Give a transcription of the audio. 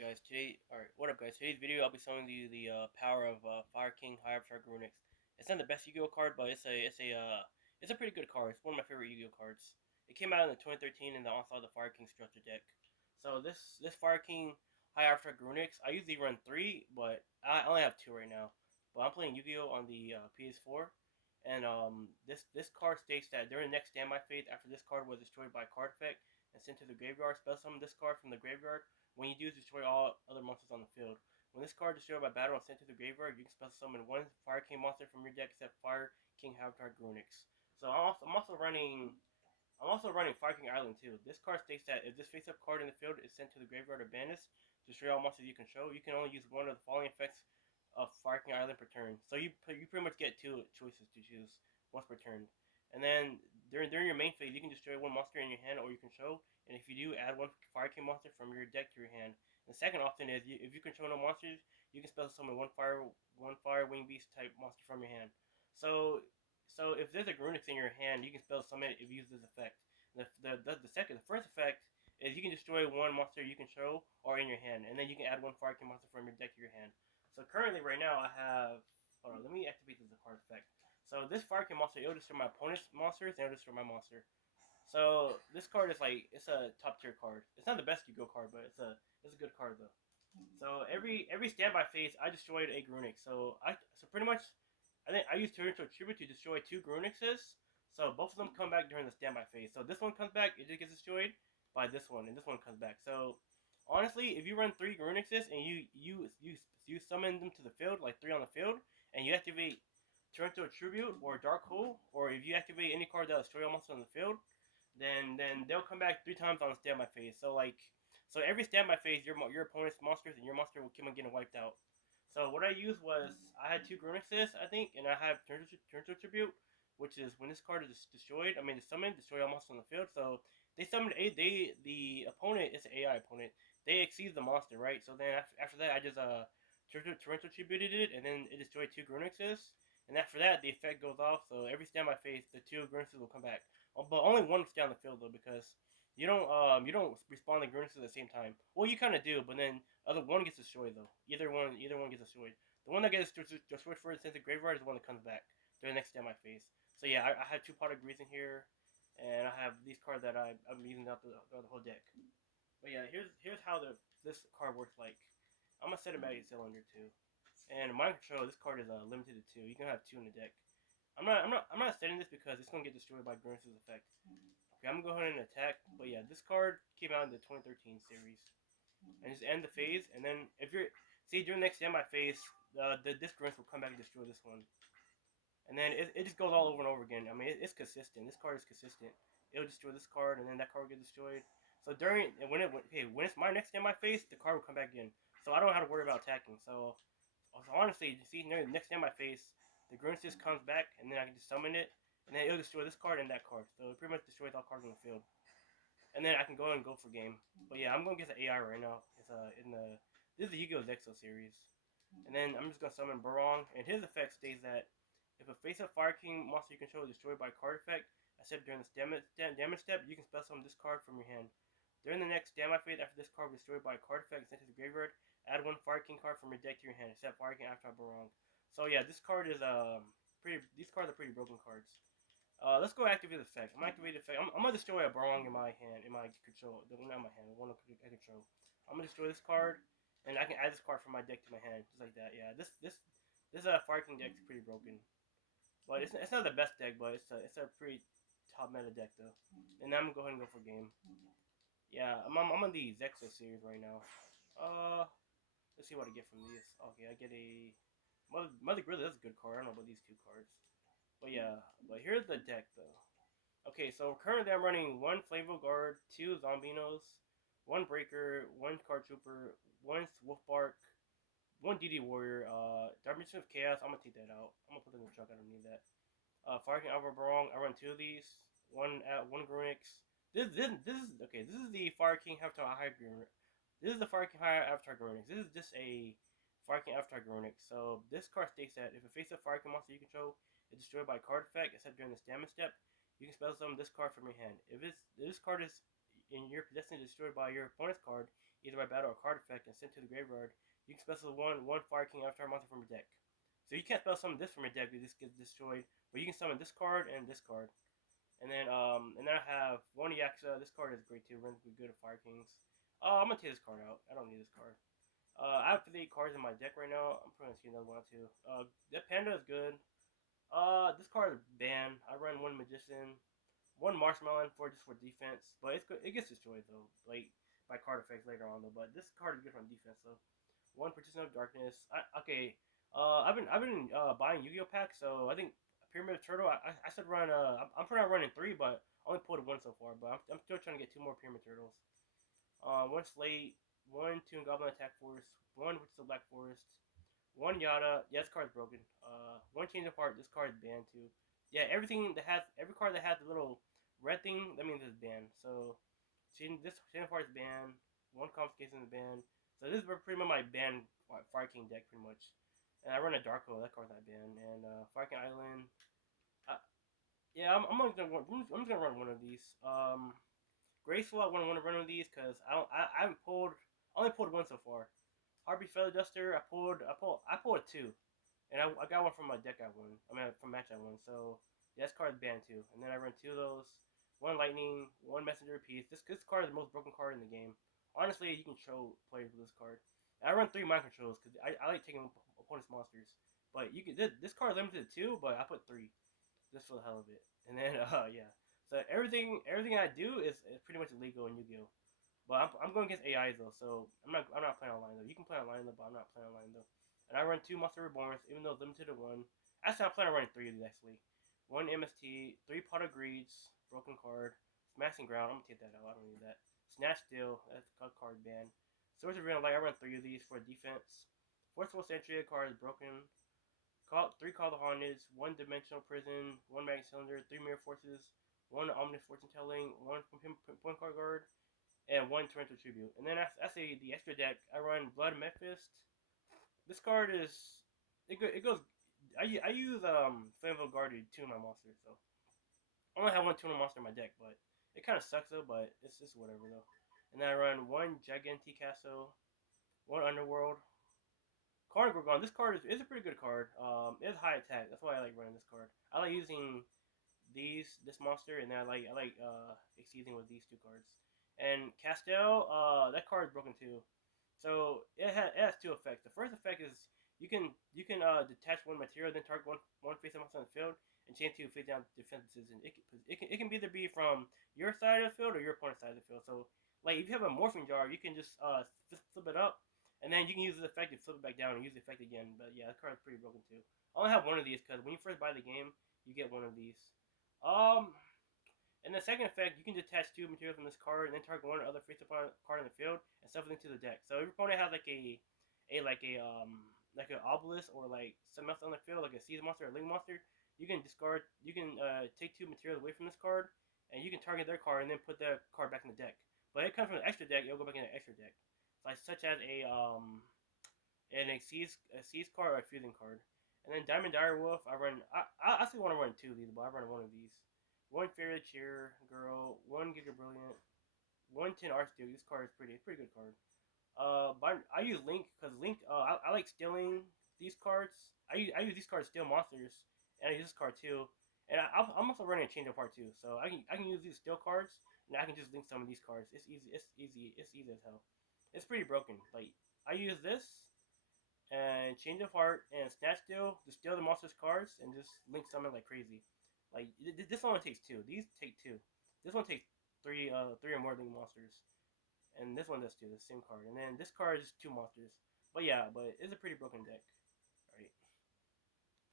guys? What up, guys? Today's video, I'll be showing you the power of Fire King High Avatar Grunix. It's not the best Yu-Gi-Oh card, but it's a pretty good card. It's one of my favorite Yu-Gi-Oh cards. It came out in the 2013 in the onslaught of the Fire King structure deck. So this Fire King High Avatar Grunix, I usually run three, but I only have two right now. But I'm playing Yu-Gi-Oh on the PS4, and this card states that during the next standby phase, after this card was destroyed by a card effect and sent to the graveyard, spell summon this card from the graveyard. When you do, destroy all other monsters on the field. When this card is destroyed by battle and sent to the graveyard, you can special summon one Fire King monster from your deck except Fire King Avatar Grunix. So I'm also running Fire King Island too. This card states that if this face-up card in the field is sent to the graveyard or banished, destroy all monsters you control. You can only use one of the following effects of Fire King Island per turn. So you pretty much get two choices to choose once per turn. And then during your main phase, you can destroy one monster in your hand or you control. And if you do, add one Fire King monster from your deck to your hand. And the second option is if you control no monsters, you can special summon one fire wing beast type monster from your hand. So if there's a Grunix in your hand, you can spell summon it if you use this effect. The first effect is you can destroy one monster you control or in your hand, and then you can add one Fire King monster from your deck to your hand. So currently, right now, I have. Hold on, let me activate this card effect. So this Fire King monster, it'll destroy my opponent's monsters, and it'll destroy my monster. So this card is it's a top tier card. It's not the best Yu-Gi-Oh card, but it's a good card though. So every standby phase, I destroyed a Grunix. So pretty much, I think I used Torrential Tribute to destroy two Grunixes. So both of them come back during the standby phase. So this one comes back, it just gets destroyed by this one, and this one comes back. So honestly, if you run three Grunixes and you summon them to the field, like three on the field, and you activate Torrential Tribute or Dark Hole, or if you activate any card that destroys a monster on the field, then they'll come back three times on the standby phase. So every standby phase, your opponent's monsters and your monster will keep on getting wiped out. So what I used was I had two Grunixes, I think, and I have Torrential Tribute, which is when this card is destroyed. I mean, it's summoned, destroy all monsters on the field. So they summoned the opponent is an AI opponent. They exceed the monster, right? So then after that, I just Torrential Tributed it, and then it destroyed two Grunixes. And after that, the effect goes off. So every standby phase, the two Grunixes will come back. But only one will stay on the field though, because you don't respawn the Grunix at the same time. Well, you kind of do, but then other one gets destroyed though. Either one gets destroyed. The one that gets destroyed first since the graveyard is the one that comes back during the next standby phase. So yeah, I have two Pot of Grease in here, and I have these cards that I'm using out the whole deck. But yeah, here's how this card works. Like I'm gonna set a magic cylinder too, and mind control. This card is limited to two. You can have two in the deck. I'm not setting this because it's gonna get destroyed by Grunix's effect. Okay, I'm gonna go ahead and attack. But yeah, this card came out in the 2013 series, and just end the phase. And then if you're during the next standby phase, this Grunix will come back and destroy this one, and then it just goes all over and over again. I mean, it's consistent. This card is consistent. It'll destroy this card, and then that card will get destroyed. So when it's my next standby phase, the card will come back in. So I don't have to worry about attacking. So honestly, you see, next standby phase, the Grunix just comes back, and then I can just summon it, and then it'll destroy this card and that card. So it pretty much destroys all cards on the field. And then I can go and go for game. But yeah, I'm going to get the AI right now. It's this is the Yu-Gi-Oh! Zexo series. And then I'm just going to summon Barong, and his effect states that if a face-up Fire King monster you control is destroyed by a card effect, except during this damage step, you can spell summon this card from your hand. During the next standby phase, after this card was destroyed by a card effect and sent to the graveyard, add one Fire King card from your deck to your hand, except Fire King Avatar Barong. So yeah, this card is pretty. These cards are pretty broken cards. Let's go activate the effect. I'm gonna activate the effect. I'm gonna destroy a Barong in my hand, in my control. Not my hand, the one I control. I'm gonna destroy this card, and I can add this card from my deck to my hand, just like that. Yeah, this Fire King deck is pretty broken, but it's not the best deck, but it's a pretty top meta deck though. And now I'm gonna go ahead and go for game. Yeah, I'm on the Zexo series right now. Uh, let's see what I get from these. Okay, I get a Mother Gorilla. That's a good card. I don't know about these two cards. But yeah, but here's the deck though. Okay, so currently I'm running one Flavel Guard, two Zombinos, one Breaker, one Card Trooper, one Wolfbark, one DD Warrior, Dimension of Chaos. I'm gonna take that out. I'm gonna put it in the truck. I don't need that. Fire King Alpha Barong. I run two of these. One Grunix. This is okay. This is the Fire King Avatar High Grunix. This is the Fire King High Avatar Grunix. This is just a Fire King Avatar Grunix. So this card states that if a face-up Fire King monster you control is destroyed by a card effect, except during this damage step, you can spell summon this card from your hand. If this card is in your possession destroyed by your opponent's card, either by battle or card effect, and sent to the graveyard, you can special one Fire King Avatar monster from your deck. So you can't spell summon this from your deck because this gets destroyed, but you can summon this card and this card. And then I have one Yakuza. This card is great too. Runs good at Fire Kings. I'm gonna take this card out. I don't need this card. I have 58 cards in my deck right now. I'm probably gonna see another one or two. That Panda is good. This card is banned. I run one Magician, one Marshmallow for just for defense, but it's good. It gets destroyed though, like by card effects later on though. But this card is good from defense though. One Partition of Darkness. Okay. I've been buying Yu-Gi-Oh packs, so I think Pyramid of Turtle. I said run. I'm probably not running three, but I only pulled one so far. But I'm still trying to get two more Pyramid Turtles. One Slate, one Toon Goblin Attack Force, one which is a Black Forest, one Yada. Yeah, this card's broken. One Change of Heart. This card is banned too. Yeah, every card that has the little red thing, that means it's banned. So Change of Heart is banned. One Confiscation is banned. So this is pretty much my banned Fire King deck pretty much. And I run a Dark Hole. That card's not banned. And Fire King Island. Uh, yeah, I'm just gonna run one of these. Graceful. I want to run one of these because I haven't pulled. I only pulled one so far. Harpy Feather Duster. I pulled two, and I got one from my deck I won. I mean from match I won. So yeah, this card is banned too. And then I run two of those. One Lightning, one Messenger Piece. This card is the most broken card in the game. Honestly, you can control players with this card. And I run three mind controls because I like taking opponent's monsters. But you can this card is limited to two, but I put three just for the hell of it. And then yeah. So everything I do is pretty much illegal in Yu-Gi-Oh. But I'm going against AIs though, so I'm not playing online though. You can play online though, but I'm not playing online though. And I run two Monster Reborns, even though it's limited to one. Actually, I'm planning on running three of these actually. One MST, three Pot of Greeds, broken card, Smashing Ground. I'm gonna take that out. I don't need that. Snatch Steal, that's a card ban. Swords of Real Light. I run three of these for defense. Forceful Sentry card is broken. Three Call the Haunted, one Dimensional Prison, one Magic Cylinder, three Mirror Forces, one Ominous Fortune Telling, one Point Card Guard, and one Torrential Tribute. And then I say the extra deck, I run Blood Memphis. This card is it goes. I use Flammable Guard to tune my monster, so I only have one tuner monster in my deck, but it kind of sucks though. But it's just whatever though. And then I run one Gigantic Castle, one Underworld, Card Gorgon. This card is a pretty good card. It's high attack. That's why I like running this card. I like using this monster, and then I like exceeding with these two cards. And Castel, that card is broken too. So it has two effects. The first effect is you can detach one material, then target one face up monster on the field, and chain two face down defenses. And it can either be from your side of the field or your opponent's side of the field. So like if you have a morphing jar, you can just flip it up, and then you can use the effect to flip it back down and use the effect again. But yeah, that card's pretty broken too. I only have one of these because when you first buy the game, you get one of these. Um, and the second effect, you can detach two materials from this card and then target one or other face-up card in the field and stuff it into the deck. So if your opponent has like like an obelisk or like something else on the field, like a season monster or a link monster, you can discard. You can take two materials away from this card, and you can target their card and then put that card back in the deck. But it comes from an extra deck. It'll go back in an extra deck, like such as a seize card or a fusion card. And then Diamond Dire Wolf, I still want to run two of these, but I run one of these. One Fairy Cheer Girl, one Giga Brilliant, one 10 Art Steel. This card is pretty good card. But I use Link because Link, I like stealing these cards. I use these cards to steal monsters, and I use this card too. And I'm also running a Change of Heart too, so I can use these steal cards, and I can just link some of these cards. It's easy. It's easy as hell. It's pretty broken. Like I use this and Change of Heart and Snatch Steal to steal the monster's cards and just link summon like crazy. Like this one takes two. These take two. This one takes three or more link monsters, and this one does too. The same card, and then this card is two monsters. But yeah, but it's a pretty broken deck.